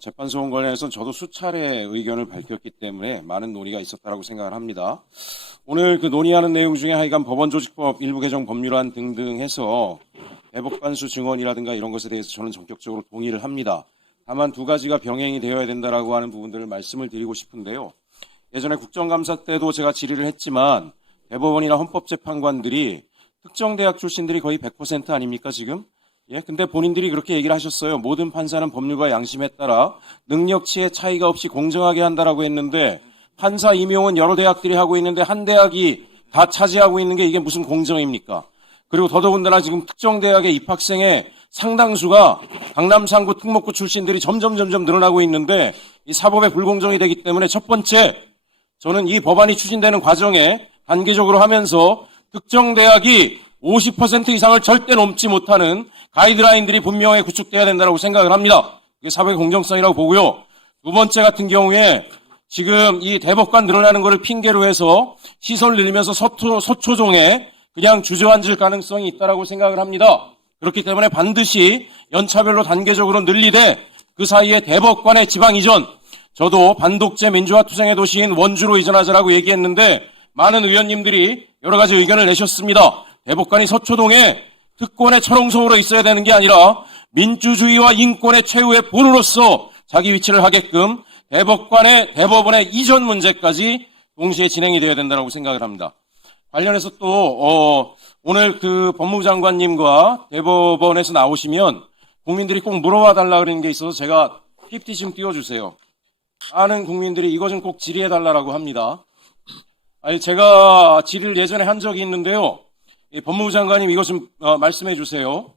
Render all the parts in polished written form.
재판소원 관련해서는 저도 수차례 의견을 밝혔기 때문에 많은 논의가 있었다고 생각을 합니다. 오늘 그 논의하는 내용 중에 하여간 법원조직법 일부 개정 법률안 등등 해서 대법관수 증언이라든가 이런 것에 대해서 저는 전격적으로 동의를 합니다. 다만 두 가지가 병행이 되어야 된다라고 하는 부분들을 말씀을 드리고 싶은데요. 예전에 국정감사 때도 제가 질의를 했지만 대법원이나 헌법재판관들이 특정 대학 출신들이 거의 100% 아닙니까 지금? 예, 근데 본인들이 그렇게 얘기를 하셨어요. 모든 판사는 법률과 양심에 따라 능력치의 차이가 없이 공정하게 한다라고 했는데 판사 임용은 여러 대학들이 하고 있는데 한 대학이 다 차지하고 있는 게 이게 무슨 공정입니까? 그리고 더더군다나 지금 특정 대학의 입학생의 상당수가 강남 상구 특목고 출신들이 점점 늘어나고 있는데 이 사법의 불공정이 되기 때문에 첫 번째 저는 이 법안이 추진되는 과정에 단계적으로 하면서 특정 대학이 50% 이상을 절대 넘지 못하는 가이드라인들이 분명히 구축돼야 된다고 생각을 합니다. 이게 사법의 공정성이라고 보고요. 두 번째 같은 경우에 지금 이 대법관 늘어나는 것을 핑계로 해서 시설 늘리면서 서초종에 그냥 주저앉을 가능성이 있다고 생각을 합니다. 그렇기 때문에 반드시 연차별로 단계적으로 늘리되 그 사이에 대법관의 지방 이전, 저도 반독재 민주화 투쟁의 도시인 원주로 이전하자라고 얘기했는데 많은 의원님들이 여러 가지 의견을 내셨습니다. 대법관이 서초동에 특권의 철옹성으로 있어야 되는 게 아니라 민주주의와 인권의 최후의 보루로서 자기 위치를 하게끔 대법원의 이전 문제까지 동시에 진행이 되어야 된다고 생각을 합니다. 관련해서 또 오늘 그 법무부 장관님과 대법원에서 나오시면 국민들이 꼭 물어봐 달라 그러는 게 있어서 제가 PPT 좀 띄워주세요. 아는 국민들이 이거 좀 꼭 질의해 달라고 합니다. 아니 제가 질의를 예전에 한 적이 있는데요. 법무부 장관님 이것 좀 말씀해 주세요.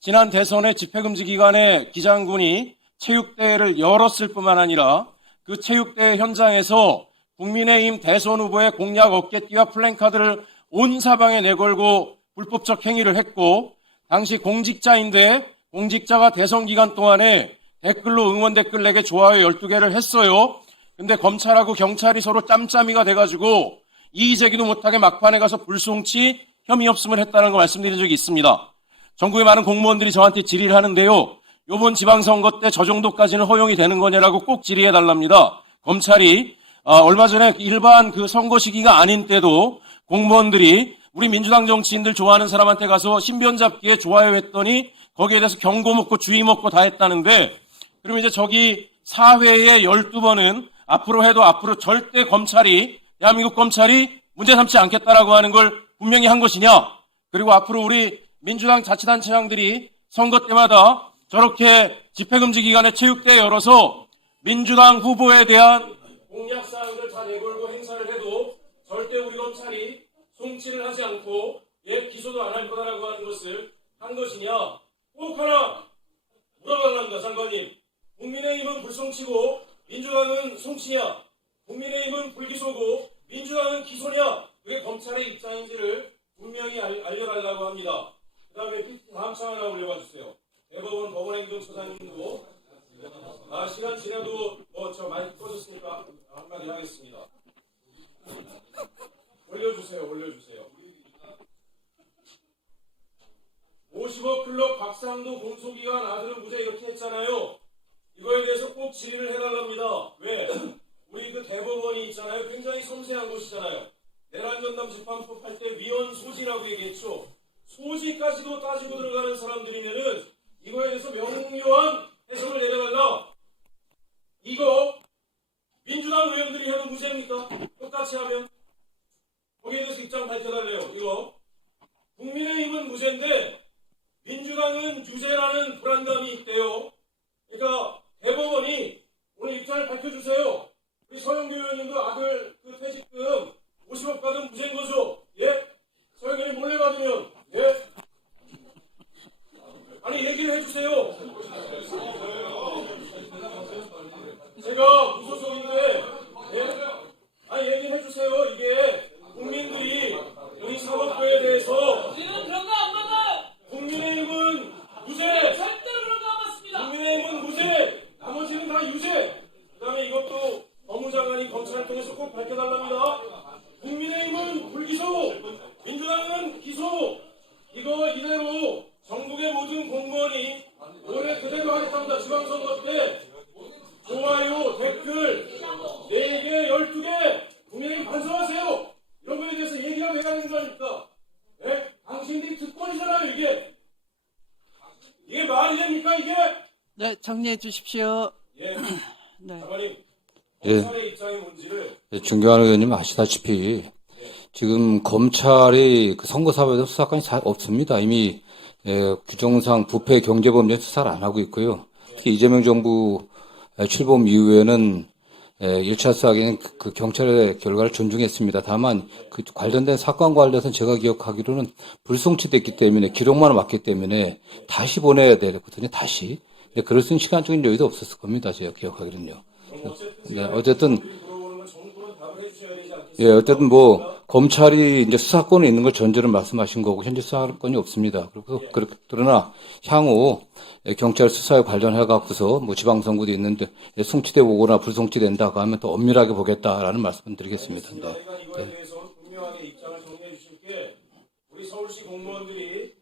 지난 대선의 집회금지 기간에 기장군이 체육대회를 열었을 뿐만 아니라 그 체육대회 현장에서 국민의힘 대선 후보의 공약 어깨띠와 플랜카드를 온 사방에 내걸고 불법적 행위를 했고 당시 공직자인데 공직자가 대선 기간 동안에 댓글로 응원 댓글 내게 좋아요 12개를 했어요. 근데 검찰하고 경찰이 서로 짬짬이가 돼가지고 이의제기도 못하게 막판에 가서 불송치 혐의 없음을 했다는 거 말씀드린 적이 있습니다. 전국의 많은 공무원들이 저한테 질의를 하는데요. 이번 지방선거 때 저 정도까지는 허용이 되는 거냐라고 꼭 질의해 달랍니다. 검찰이 얼마 전에 일반 그 선거 시기가 아닌 때도 공무원들이 우리 민주당 정치인들 좋아하는 사람한테 가서 신변 잡기에 좋아요 했더니 거기에 대해서 경고 먹고 주의 먹고 다 했다는데 그러면 이제 저기 사회에 12번은 앞으로 해도 앞으로 절대 대한민국 검찰이 문제 삼지 않겠다라고 하는 걸 분명히 한 것이냐? 그리고 앞으로 우리 민주당 자치단체장들이 선거 때마다 저렇게 집회금지 기간에 체육대회 열어서 민주당 후보에 대한 공약사항들 다 내걸고 행사를 해도 절대 우리 검찰이 송치를 하지 않고 기소도 안 할 거다라고 하는 것을 한 것이냐? 꼭 하나 물어달랍니다, 장관님. 국민의힘은 불송치고 민주당은 송치냐? 국민의힘은 불기소고 민주당은 기소냐? 그게 검찰의 입장인지를 분명히 알려달라고 합니다. 그 다음에 다음 창 하나 올려봐 주세요. 대법원 법원행정처장님도 시간 지나도 저 많이 꺼졌으니까 한마디 하겠습니다. 올려주세요. 50억 클럽 박상도 공소기관 아들은 무죄 이렇게 했잖아요. 이거에 대해서 꼭 질의를 해달랍니다. 왜? 우리 그 대법원이 있잖아요. 굉장히 섬세한 곳이잖아요. 내란전담 재판법 할 때 위헌 소지라고 얘기했죠. 소지까지도 따지고 들어가는 사람들이면은 이거에 대해서 명료한 해석을 내려달라. 이거 민주당 의원들이 해도 무죄입니까? 똑같이 하면 거기에 대해서 입장 밝혀달래요. 이거 국민의힘은 무죄인데 민주당은 유죄라는 불안감이 있대요. 그러니까 대법원이 오늘 입장을 밝혀주세요. 우리 서영교 의원님도 아들 그 퇴직금 50억 받으면 무죄인 거죠? 예? 서영교님 몰래 받으면 예? 아니 얘기를 해주세요. 제가 무소속인데 예? 아니 얘기를 해주세요. 이게 국민들이 우리 사법부에 대해서 우리는 그런 거 안 받아요. 국민의힘은 무죄. 절대로 그런 거 안 받습니다. 국민의힘은 무죄. 나머지는 다 유죄. 그 다음에 이것도 법무장관이 검찰을 통해서 꼭 밝혀달랍니다. 국민의힘은 불기소, 민주당은 기소. 이거 이대로 전국의 모든 공무원이 올해 그대로 하겠답니다. 지방선거 때 좋아요, 댓글 4개, 12개 분명히 반성하세요. 이런 거에 대해서 얘기하고 해야 되는 거 아닙니까? 예? 당신들이 특권이잖아요, 이게. 이게 말이 됩니까, 이게? 네, 정리해 주십시오. 예. 네. 장관님, 예. 검찰의 입장이 뭔지를 존경하는 의원님 아시다시피 지금 검찰이 그 선거사업에서 수사권이 잘 없습니다. 이미 규정상 부패 경제범죄 수사를 안 하고 있고요. 특히 이재명 정부 출범 이후에는 1차 수사에는 그 경찰의 결과를 존중했습니다. 다만 그 관련된 사건과 관련해서는 제가 기억하기로는 불송치됐기 때문에 기록만 왔기 때문에 다시 보내야 되거든요. 다시. 근데 그럴 수 있는 시간적인 여유도 없었을 겁니다. 제가 기억하기로는요. 네, 어쨌든 어쨌든 뭐 검찰이 이제 수사권이 있는 걸 전제로 말씀하신 거고 현재 수사권이 없습니다. 그리고 그러나 향후 경찰 수사에 관련해 갖고서 뭐 지방선거도 있는데 송치돼 오거나 불송치된다고 하면 더 엄밀하게 보겠다라는 말씀을 드리겠습니다. 네. 이거에 대해서 분명하게 입장을 정리해 주실 게 우리 서울시 공무원들이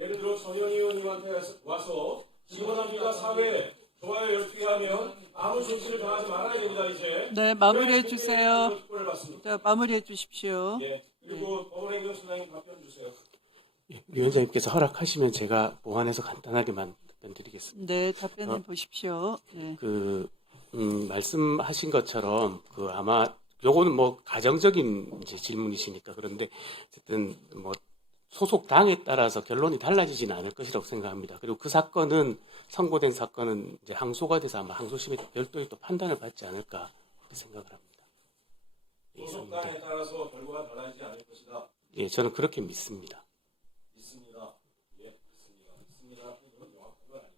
예를 들어 전현 의원님한테 와서 직원합니다 사회 좋아요 12개 하면 아무 조치를 당하지 말아야 됩니다 이제. 네, 마무리해 주세요. 특권을 받습니다. 자, 마무리해 주십시오. 예. 그리고 법원행정실장님 답변 주세요. 위원장님께서 허락하시면 제가 보완해서 간단하게만 답변드리겠습니다. 네, 답변을 보십시오. 네. 말씀하신 것처럼 아마 요거는 뭐 가정적인 이제 질문이시니까 그런데 어쨌든 뭐 소속 당에 따라서 결론이 달라지지는 않을 것이라고 생각합니다. 그리고 그 사건은 선고된 사건은 이제 항소가 돼서 아마 항소심이 별도의 또 판단을 받지 않을까 그렇게 생각을 합니다. 소속당에 따라서 결과가 달라지지 않을 것이다. 예, 저는 그렇게 믿습니다. 있습니다. 예, 있습니다. 그건 명확한 건 아니에요.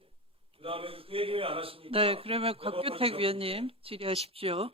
예. 그다음에 그 얘기 왜 안 하십니까? 네, 그러면 곽규택 위원님 질의하십시오.